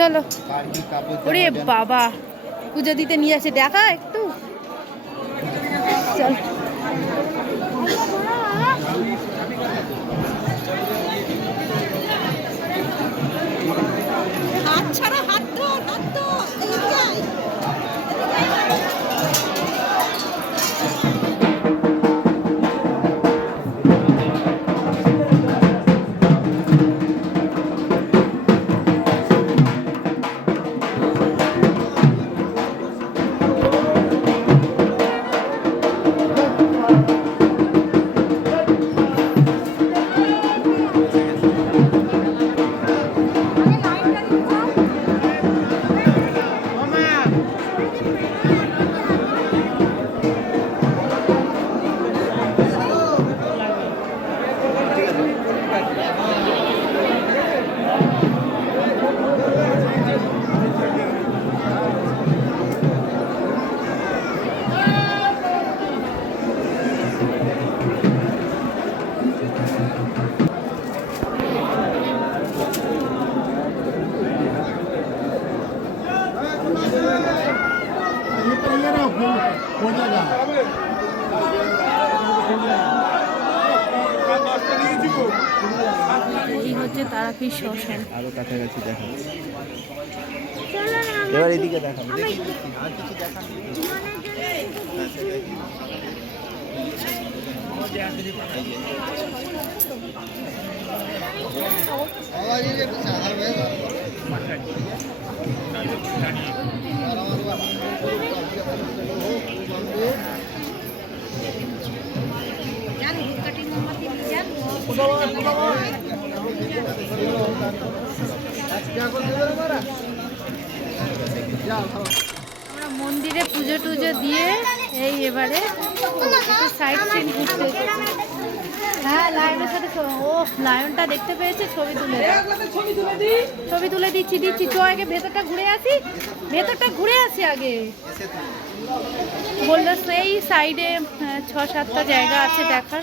চলো। ওরে বাবা পুজো দিতে নিয়ে আসে দেখা একটু। চল। এই হচ্ছে তারাপীঠ শ্মশান। আরও কাছাকাছি দেখা এবার এদিকে দেখান আর কিছু দেখান আমরা মন্দিরে পুজো টুজো দিয়ে এই এবারে সাইড সিন হ্যাঁ ও দেখতে পেয়েছে, ছবি তুলে ছবি তুলে দিচ্ছি দিচ্ছি। আগে ভেতরটা ঘুরে আসি। ভেতরটা ঘুরে আসি আগে। বলল, সেই সাইডে ছ, সাতটা জায়গা আছে দেখার।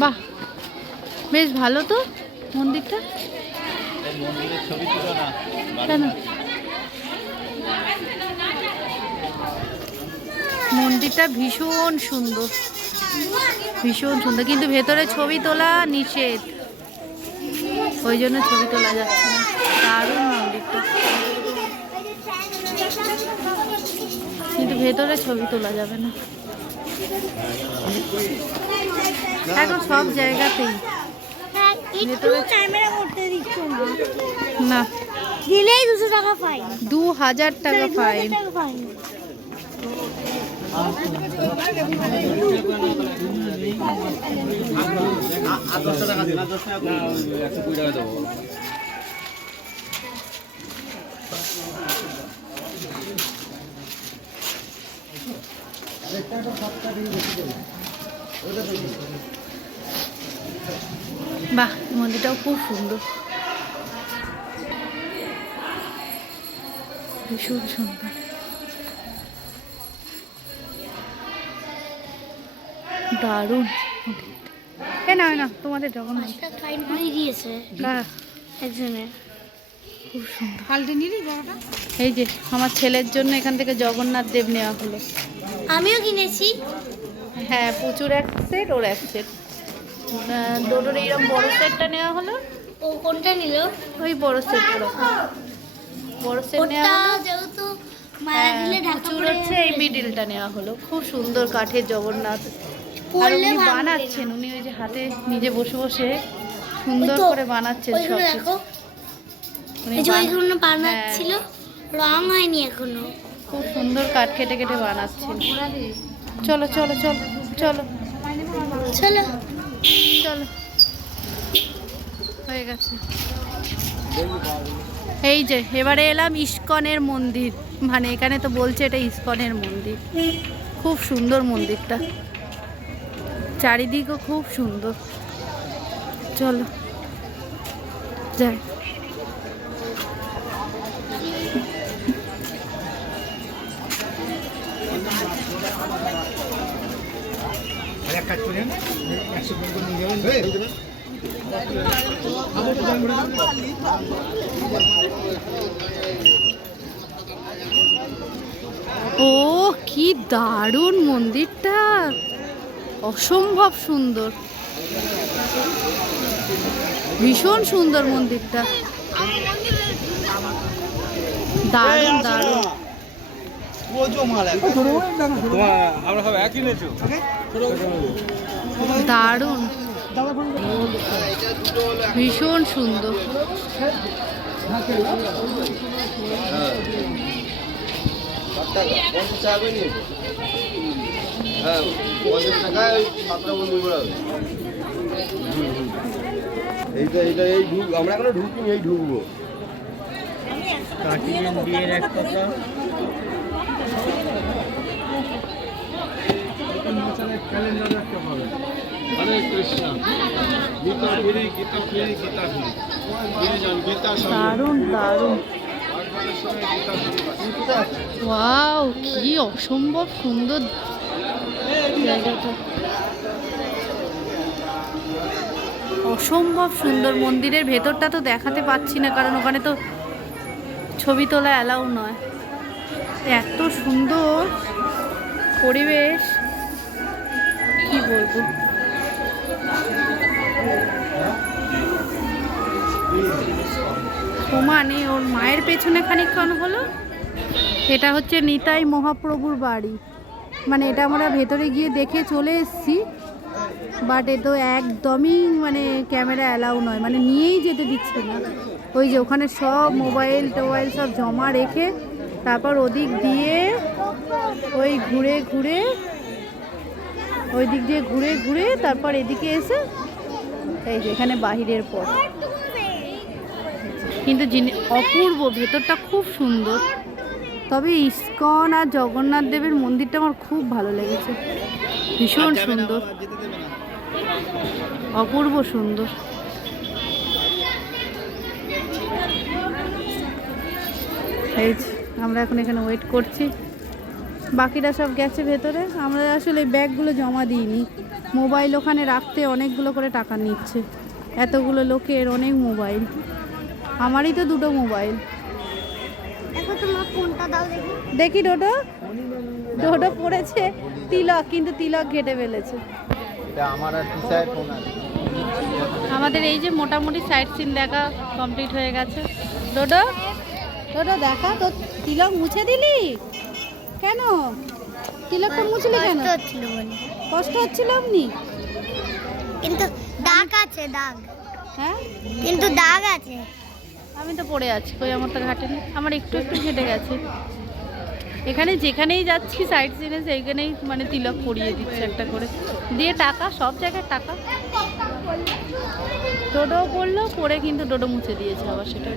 বাহ, বেশ ভালো তো মন্দিরটা। কেন? মন্দিরটা ভীষণ সুন্দর ভীষণ সুন্দর, কিন্তু ভেতরে ছবি তোলা নিষেধ। ওই জন্য ছবি তোলা যাচ্ছে না। দারুণ মন্দিরটা। কিন্তু ভেতরে ছবি তোলা যাবে না। এখন সব জায়গাতেই। হ্যাঁ, না? না। দিলেই দুশো টাকা ফাইন দু হাজার টাকা ফাইন টাকা বাহ মন্দিরটাও খুব সুন্দর। ভীষণ সুন্দর। দারুণ। এ না না তোমাদের করে দিয়েছে। কারা? একজনের খুব সুন্দর। এই যে আমার ছেলের জন্য এখান থেকে জগন্নাথ দেব নেওয়া হলো। আমিও কিনেছি। হ্যাঁ প্রচুর এক সেট ওর এক সেট দুটোর এইরকম বড় সেটটা নেওয়া হলো? ও কোনটা নিল? ওই বড় সেট ওরকম বড় সেট নেওয়া যেহেতু হ্যাঁ, প্রচুর হচ্ছে এই মিডিলটা নেওয়া হলো। খুব সুন্দর কাঠের জগন্নাথ। আর উনি বানাচ্ছেন উনি ওই যে হাতে নিজে বসে বসে সুন্দর করে বানাচ্ছেন সব কিছু। উনি এই যে বান- বানাচ্ছিল রং হয়নি এখনও। খুব সুন্দর কাঠ কেটে কেটে বানাচ্ছেন চলো চলো চলো চলো। চলো। চলো। হয়ে গেছে। এই যে এবারে এলাম ইস্কনের মন্দির। মানে এখানে তো বলছে এটা ইস্কনের মন্দির। খুব সুন্দর মন্দিরটা। চারিদিকও খুব সুন্দর। চলো। যাই। ও কি দারুণ মন্দিরটা। অসম্ভব সুন্দর। ভীষণ সুন্দর মন্দিরটা। দারুণ দারুণ। আমরা সব একই নেছো? দারুণ। ভীষণ সুন্দর। হ্যাঁ পঞ্চাশ টাকায় সাতটা বন্ধু এইটা এইটা এই ঢুক আমরা এখনও ঢুকিনি এই ঢুকবো। কাটিলেন বিয়ের এক কথা হরে কৃষ্ণ। গীতা ফিরি গীতা ফিরি গীতা ফিরি ফিরে যান গীতা দারুণ দারুণ। ওয়াও কি অসম্ভব সুন্দর জায়গাটা। অসম্ভব সুন্দর মন্দিরের ভেতরটা তো দেখাতে পাচ্ছি না কারণ ওখানে তো ছবি তোলা অ্যালাউ নয়। এত সুন্দর পরিবেশ। কি বলব? সমানে ওর মায়ের পেছনে খানিকক্ষণ হলো। এটা হচ্ছে নিতাই মহাপ্রভুর বাড়ি। মানে এটা আমরা ভেতরে গিয়ে দেখে চলে এসেছি। বাট এ তো একদমই মানে ক্যামেরা অ্যালাউ নয়। মানে নিয়েই যেতে দিচ্ছে না। ওই যে ওখানে সব মোবাইল টোবাইল সব জমা রেখে তারপর ওদিক দিয়ে ওই ঘুরে ঘুরে ওই দিক দিয়ে ঘুরে ঘুরে তারপর এদিকে এসে এই যে এখানে বাহিরের পথ। কিন্তু যিনি অপূর্ব ভেতরটা খুব সুন্দর। তবে ইস্কন আর জগন্নাথ দেবের মন্দিরটা আমার খুব ভালো লেগেছে। ভীষণ সুন্দর। অপূর্ব সুন্দর। এই আমরা এখন এখানে ওয়েট করছি। বাকিরা সব গেছে ভেতরে। আমরা আসলে এই ব্যাগগুলো জমা দিইনি। মোবাইল ওখানে রাখতে অনেকগুলো করে টাকা নিচ্ছে। এতগুলো লোকের অনেক মোবাইল। আমারই তো দুটো মোবাইল। দেখি। দেখি ডোডো। ডোডো পড়েছে তিলক কিন্তু তিলক ঘেটে ফেলেছে। এটা আমার আর পিসায় ফোন আছে। আমাদের এই যে মোটামুটি সাইড সিন দেখা কমপ্লিট হয়ে গেছে। ডোডো ডোডো দেখা তো তিলক মুছে দিলি? কেন? তিলকটা মুছলি কেন? কষ্ট হচ্ছিল বলে। কষ্ট হচ্ছিল আপনি কিন্তু দাগ আছে দাগ। হ্যাঁ? কিন্তু দাগ আছে। আমি তো পড়ে আছি কই আমার তো ঘাটেনি আমার একটু একটু ঘেটে গেছে। এখানে যেখানেই যাচ্ছি সাইড সিনে সেইখানেই মানে তিলক পরিয়ে দিচ্ছে একটা করে। দিয়ে টাকা সব জায়গায় টাকা। ডোডো পড়ল পরে কিন্তু ডোডো মুছে দিয়েছে আবার সেটা।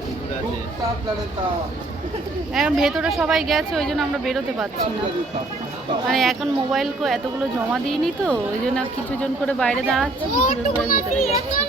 এখন ভেতরে সবাই গেছে, ওই জন্য আমরা বেরোতে পারছি না। মানে এখন মোবাইল এতগুলো জমা দিইনি তো, ওই জন্য কিছু জন করে বাইরে দাঁড়াচ্ছে কিছু জন করে ভেতরে যাচ্ছে